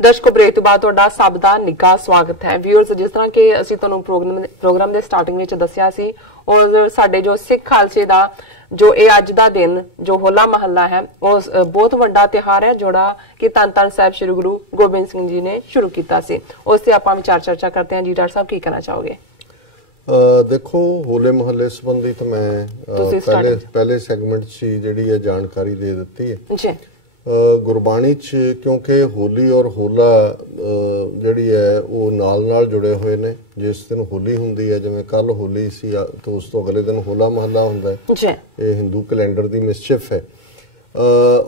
दर्शकों ब्रेक तो बाद तुहाडा सब दा निੱਘਾ स्वागत है। व्यूअर्स, जिस तरह के ਅਸੀਂ ਤੁਹਾਨੂੰ प्रोग्राम ਦੇ ਸਟਾਰਟਿੰਗ ਵਿੱਚ ਦੱਸਿਆ ਸੀ और ਸਾਡੇ जो सिख खालसे ਦਾ जो ਇਹ ਅੱਜ ਦਾ दिन जो होला महला है उस बहुत ਵੱਡਾ ਤਿਉਹਾਰ है जोड़ा कि ਧੰਨ ਧੰਨ ਸਾਹਿਬ श्री गुरु गोबिंद सिंह जी ने शुरू ਕੀਤਾ ਸੀ। ਉਸ ਤੇ ਆਪਾਂ ਵਿਚਾਰ ਚਰਚਾ करते हैं। जी डॉक्टर साहब की कहना चाहोगे? देखो, होले महल्ले संबंधित मैं पहले सैगमेंट च जिहड़ी है जानकारी दे दी है जी। गुरबाणी च क्योंकि होली और होला जिहड़ी है वो नाल जुड़े हुए ने। जिस दिन होली हुंदी है, जिवें कल होली सी तो उस तो अगले दिन होला महल्ला हुंदा है। ये हिंदू कैलेंडर दी मिसचिफ है।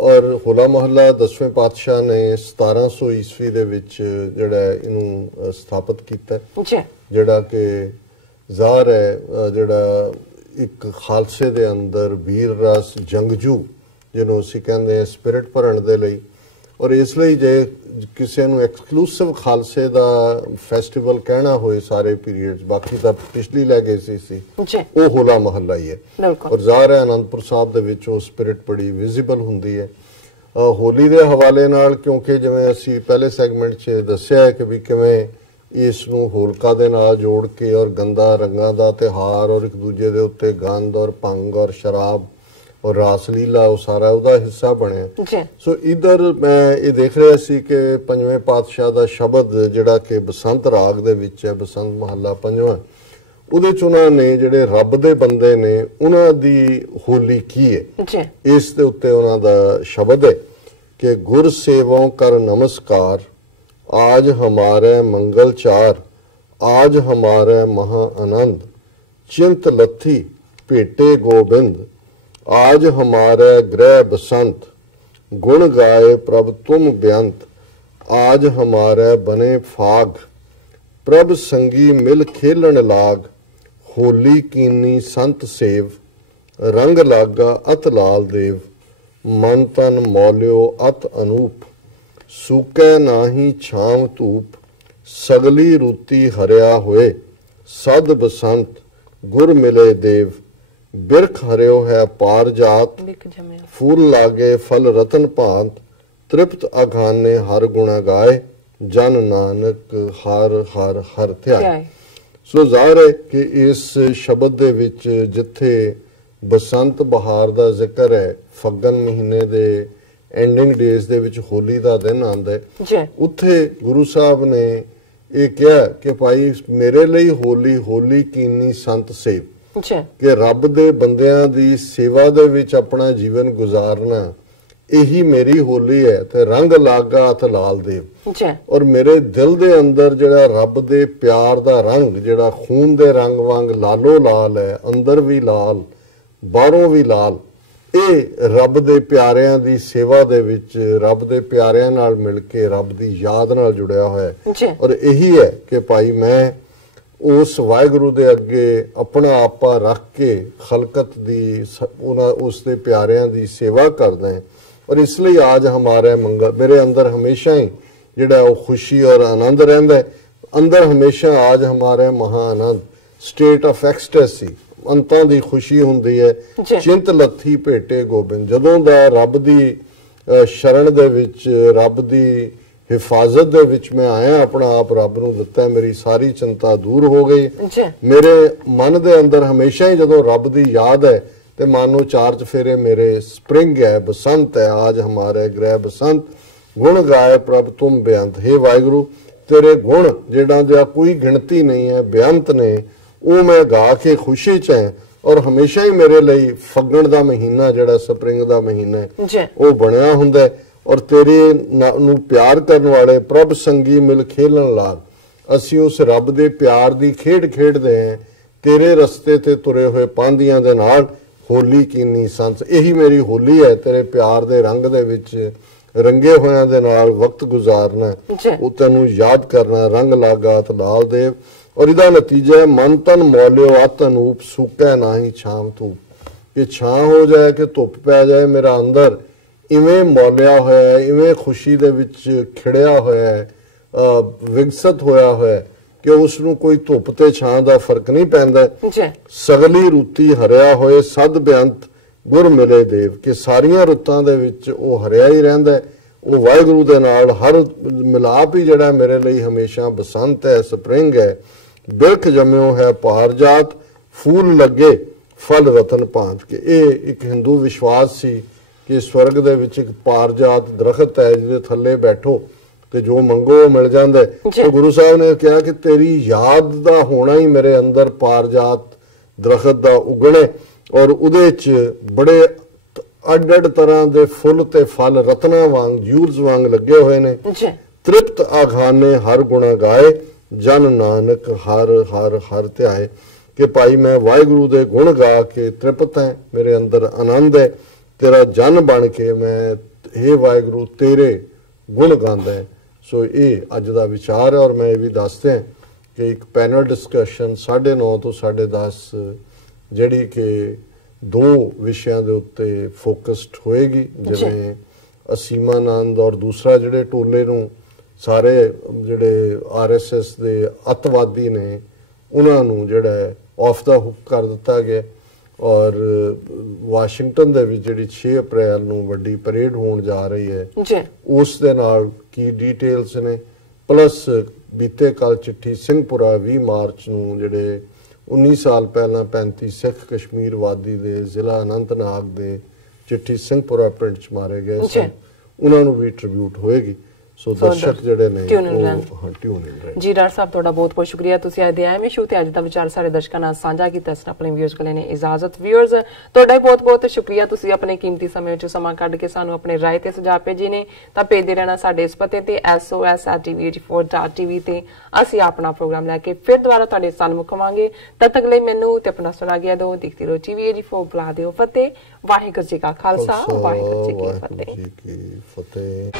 और होला महल्ला 10वें पातशाह ने 1700 ईस्वी दे विच जिहड़ा इहनूं स्थापित कीता जिहड़ा कि ਜ਼ਾਹਰ है जिहड़ा एक खालसे दे अंदर वीर रस जंगजू ਜਿਹਨੂੰ ਅਸੀਂ ਕਹਿੰਦੇ ਆ ਸਪਿਰਿਟ ਭਰਨ ਦੇ ਲਈ। ਔਰ ਇਸ ਲਈ ਜੇ ਕਿਸੇ ਨੂੰ ਐਕਸਕਲੂਸਿਵ ਖਾਲਸੇ ਦਾ ਫੈਸਟੀਵਲ ਕਹਿਣਾ ਹੋਏ ਸਾਰੇ ਪੀਰੀਅਡ ਬਾਕੀ ਤਾਂ ਪਿਛਲੀ ਲੈਗੇਸੀ ਸੀ ਉਹ ਹੋਲਾ ਮਹੱਲਾ ਹੀ ਹੈ। ਔਰ ਜ਼ਾਹਰ ਹੈ ਆਨੰਦਪੁਰ ਸਾਹਿਬ ਦੇ ਵਿੱਚ ਉਹ ਸਪਿਰਿਟ ਬੜੀ ਵਿਜ਼ੀਬਲ ਹੁੰਦੀ ਹੈ। ਹੋਲੀ ਦੇ ਹਵਾਲੇ ਨਾਲ ਕਿਉਂਕਿ ਜਿਵੇਂ ਅਸੀਂ ਪਹਿਲੇ ਸੈਗਮੈਂਟ 'ਚ ਦੱਸਿਆ ਹੈ ਕਿ ਵੀ ਕਿਵੇਂ ਇਸ ਨੂੰ ਹੋਲਕਾ ਦੇ ਨਾਲ ਜੋੜ ਕੇ ਔਰ ਗੰਦਾ ਰੰਗਾਂ ਦਾ ਤਿਉਹਾਰ ਔਰ ਇੱਕ ਦੂਜੇ ਦੇ ਉੱਤੇ ਗੰਦ ਔਰ ਭੰਗ ਔਰ ਸ਼ਰਾਬ और रासलीला वो सारा उसका हिस्सा बने। सो इधर मैं ये देख रहा सी कि पंजवें पातशाह का शब्द जिहड़ा कि बसंत राग दे विच है, बसंत महला पंजवां, उहदे च उन्हां ने जिहड़े रब दे बंदे ने उन्हां दी होली की है इस दे उत्ते उन्हां दा शब्द है कि गुर सेवों कर नमस्कार, आज हमारे मंगल चार, आज हमारे महा आनंद, चिंत लथी भेटे गोबिंद, आज हमारे गृह बसंत, गुण गाए प्रभ तुम बेअंत, आज हमारे बने फाग, प्रभ संगी मिल खेलन लाग, होली कीनी संत सेव, रंग लागा अत लाल देव, मन तन मौल्यो अत अनूप, सूकै नाही छांव धूप, सगली रूती हरिया होए, सद बसंत गुर मिले देव, बिरख हरियो है पार जात, फूल लागे फल रतन भांत, तृप्त अघाने हर गुणा गाए, जन नानक हर हर हर ध्याए। सो जाहिर है कि इस शब्द दे विच जिथे बसंत बहार दा जिक्र है, फग्गन महीने दे एंडिंग डेज दे विच होली दा दिन आंदा है, उत्थे गुरु साहब ने ये कहा कि भाई मेरे लिए होली होली कीनी संत सेव कि रब दे बंदियां दी सेवा दे विच अपना जीवन गुजारना यही मेरी होली है। ते रंग लागा हथ लाल देव, और मेरे दिल दे अंदर जिहड़ा रब दे प्यार दा रंग जिहड़ा खून दे रंग वांग लालो लाल है, अंदर भी लाल बाहरों भी लाल, ये रब दे प्यारियां दी सेवा दे विच रब दे प्यारियां नाल मिल के रब दी याद नाल जुड़िया होया है। और यही है कि भाई मैं उस वाहिगुरु दे अगे अपना आपा रख के खलकत दी उस दे प्यारियां दी सेवा करदा है। और इसलिए आज हमारे मंगल मेरे अंदर हमेशा ही जिहड़ा वो खुशी और आनंद रहिंदा है। अंदर हमेशा आज हमारे महा आनंद स्टेट ऑफ एक्सटेसी अंतां दी खुशी हुंदी है। चिंत लथी भेटे गोबिंद, जदों दा रब दी शरण दे विच रब दी हिफाजत दे विच मैं आया, अपना आप रब नूं दित्ता, मेरी सारी चिंता दूर हो गई। मेरे मन दे अंदर हमेशा ही जदों रब दी याद है ते मानो चार चफेरे मेरे स्प्रिंग है, बसंत है, आज हमारे गृह बसंत, गुण गाए प्रभ तुम बेअंत। हे वाहिगुरु तेरे गुण जिहड़ां दी कोई गिणती नहीं है, बेअंत ने, वो मैं गा के खुशी च है। और हमेशा ही मेरे लिए फग्गण दा महीना जिहड़ा स्प्रिंग दा महीना है वो बनया हुंदा है। और तेरे नू प्यार करने वाले प्रभ संगी मिल खेलन लाग, असी उस रब दे प्यार दी खेड खेडदे हैं, तेरे रस्ते ते तुरे हुए पांधियां दे नाल, होली कीनी संत, यही मेरी होली है, तेरे प्यार दे रंग दे विच रंगे होयां दे नाल वक्त गुजारना, वो तैनू याद करना, रंग लागा त लाल देव। और इहदा नतीजा है मन तन मौल्यो अत अनूप, सूकै नाही छांव धूप, ये छां हो जाए कि धुप पै जाए, मेरा अंदर इवें मौलिया होया है, इवें खुशी दे विच खिड़िया होया है, विकसित होया होया कि उसनूं कोई धुप ते छां दा फर्क नहीं पैंदा। सगली रुती हरिया होए सद बेअंत गुर मिले देव, कि सारियां रुतां दे विच ओह हरिया ही रहिंदा है, ਉਹ ਵਾਹਿਗੁਰੂ ਦੇ ਨਾਲ ਹਰ ਮਿਲਾਪ ਹੀ ਜਿਹੜਾ ਮੇਰੇ ਲਈ ਹਮੇਸ਼ਾ ਬਸੰਤ ਹੈ, ਸਪਰਿੰਗ ਹੈ। ਬਿਰਖ ਜੰਮਿਓ ਹੈ ਪਾਰਜਾਤ, ਫੂਲ ਲੱਗੇ ਫਲ ਰਤਨ ਭਾਂਤ ਕੇ। ਇਹ ਇੱਕ ਹਿੰਦੂ ਵਿਸ਼ਵਾਸ ਸੀ ਕਿ ਸਵਰਗ ਦੇ ਵਿੱਚ ਇੱਕ ਪਾਰਜਾਤ ਦਰਖਤ ਹੈ ਜਿਹਦੇ ਥੱਲੇ ਬੈਠੋ ਤੇ ਜੋ ਮੰਗੋ ਉਹ ਮਿਲ ਜਾਂਦਾ ਹੈ। ਤੇ ਗੁਰੂ ਸਾਹਿਬ ਨੇ ਕਿਹਾ ਕਿ ਤੇਰੀ ਯਾਦ ਦਾ ਹੋਣਾ ਹੀ ਮੇਰੇ ਅੰਦਰ ਪਾਰਜਾਤ ਦਰਖਤ ਦਾ ਉਗਣੇ, ਔਰ ਉਹਦੇ 'ਚ ਬੜੇ ਅੱਡ-ਅੱਡ ਤਰ੍ਹਾਂ ਦੇ ਫੁੱਲ ਤੇ ਫਲ ਰਤਨਾਂ ਵਾਂਗ, ਜੂਲਸ ਵਾਂਗ ਲੱਗੇ ਹੋਏ ਨੇ। ਤ੍ਰਿਪਤ ਆਖਾਨੇ ਹਰ ਗੁਣਾ ਗਾਏ, ਜਨ ਨਾਨਕ ਹਰ ਹਰ ਹਰ ਧਿਆਏ। ਕਿ ਭਾਈ ਮੈਂ ਵਾਹਿਗੁਰੂ ਦੇ ਗੁਣ ਗਾ ਕੇ ਤ੍ਰਿਪਤ ਹੈ, ਮੇਰੇ ਅੰਦਰ ਆਨੰਦ ਹੈ, ਤੇਰਾ ਜਨ ਬਣ ਕੇ ਮੈਂ हे ਵਾਹਿਗੁਰੂ ਤੇਰੇ ਗੁਣ ਗਾਉਂਦਾ ਹੈ। ਸੋ ਇਹ ਅੱਜ ਦਾ ਵਿਚਾਰ ਹੈ। ਔਰ ਮੈਂ ਇਹ ਵੀ ਦੱਸਦਾ ਕਿ ਇੱਕ ਪੈਨਲ ਡਿਸਕਸ਼ਨ 9:30 ਤੋਂ 10:30 ਜਿਹੜੀ ਕਿ 2 ਵਿਸ਼ਿਆਂ ਦੇ ਉੱਤੇ ਫੋਕਸਡ ਹੋਏਗੀ, ਜਿਵੇਂ ਅਸੀਮਾਨੰਦ ਔਰ ਦੂਸਰਾ ਜਿਹੜੇ ਟੋਲੇ ਨੂੰ ਸਾਰੇ ਜਿਹੜੇ RSS ਦੇ ਅੱਤਵਾਦੀ ਨੇ ਉਹਨਾਂ ਨੂੰ ਜਿਹੜਾ ਆਫ ਦਾ ਹੁੱਕ ਕਰ ਦਿੱਤਾ ਗਿਆ। ਔਰ ਵਾਸ਼ਿੰਗਟਨ ਦੇ ਵਿੱਚ ਜਿਹੜੀ 6 ਅਪ੍ਰੈਲ ਨੂੰ ਵੱਡੀ ਪਰੇਡ ਹੋਣ ਜਾ ਰਹੀ ਹੈ, ਉਸ ਦੇ ਨਾਲ ਕੀ ਡਿਟੇਲਸ ਨੇ, ਪਲੱਸ ਬੀਤੇ ਕੱਲ ਚਿੱਠੀ ਸਿੰਘਪੁਰਾ 20 ਮਾਰਚ ਨੂੰ ਜਿਹੜੇ 19 ਸਾਲ ਪਹਿਲਾਂ 35 ਸਿੱਖ ਕਸ਼ਮੀਰ ਵਾਦੀ ਦੇ ਜ਼ਿਲ੍ਹਾ ਅਨੰਤਨਾਗ ਦੇ ਚਿੱਠੀ ਸਿੰਘਪੁਰਾ ਪਿੰਡ 'ਚ ਮਾਰੇ ਗਏ ਸਨ, ਉਹਨਾਂ ਨੂੰ ਵੀ ਟ੍ਰਿਬਿਊਟ ਹੋਏਗੀ। ਸੋ ਦਰਸ਼ਕ ਜਿਹੜੇ ਨੇ ਟਿਊਨ ਇਨ ਰਹੇ ਜੀ। ਡਾਕਟਰ ਸਾਹਿਬ ਤੁਹਾਡਾ ਬਹੁਤ ਬਹੁਤ ਸ਼ੁਕਰੀਆ, ਤੁਸੀਂ ਅੱਜ ਦੇ ਐਮ ਇਸ਼ੂ ਤੇ ਅੱਜ ਦਾ ਵਿਚਾਰ ਸਾਰੇ ਦਰਸ਼ਕਾਂ ਨਾਲ ਸਾਂਝਾ ਕੀਤਾ। ਇਸ ਆਪਣੇ ਵਿਊਅਰਸ ਕੋਲ ਨੇ ਇਜਾਜ਼ਤ। ਵਿਊਅਰਸ ਤੁਹਾਡਾ ਬਹੁਤ ਬਹੁਤ ਸ਼ੁਕਰੀਆ, ਤੁਸੀਂ ਆਪਣੇ ਕੀਮਤੀ ਸਮੇਂ ਵਿੱਚੋਂ ਸਮਾਂ ਕੱਢ ਕੇ ਸਾਨੂੰ ਆਪਣੇ ਰਾਏ ਤੇ ਸੁਝਾਅ ਭੇਜੇ ਨੇ। ਤਾਂ ਭੇਜਦੇ ਰਹਿਣਾ ਸਾਡੇ ਇਸ ਪਤੇ ਤੇ sos@tv84.tv ਤੇ। ਅਸੀਂ ਆਪਣਾ ਪ੍ਰੋਗਰਾਮ ਲੈ ਕੇ ਫਿਰ ਦੁਬਾਰਾ ਤੁਹਾਡੇ ਸਾਹਮਣੇ ਆਵਾਂਗੇ। ਤਦ ਤੱਕ ਲਈ ਮੈਨੂੰ ਤੇ ਆਪਣਾ ਸੁਣਾ ਗਿਆ ਦੋ ਦੇਖਦੇ ਰਹੋ TV84 ਬੁਲਾ ਦਿਓ ਫਤਿਹ। ਵਾਹਿਗੁਰੂ ਜੀ ਕਾ ਖਾਲਸਾ, ਵਾਹਿਗੁਰੂ ਜੀ ਕੀ ਫਤਿਹ।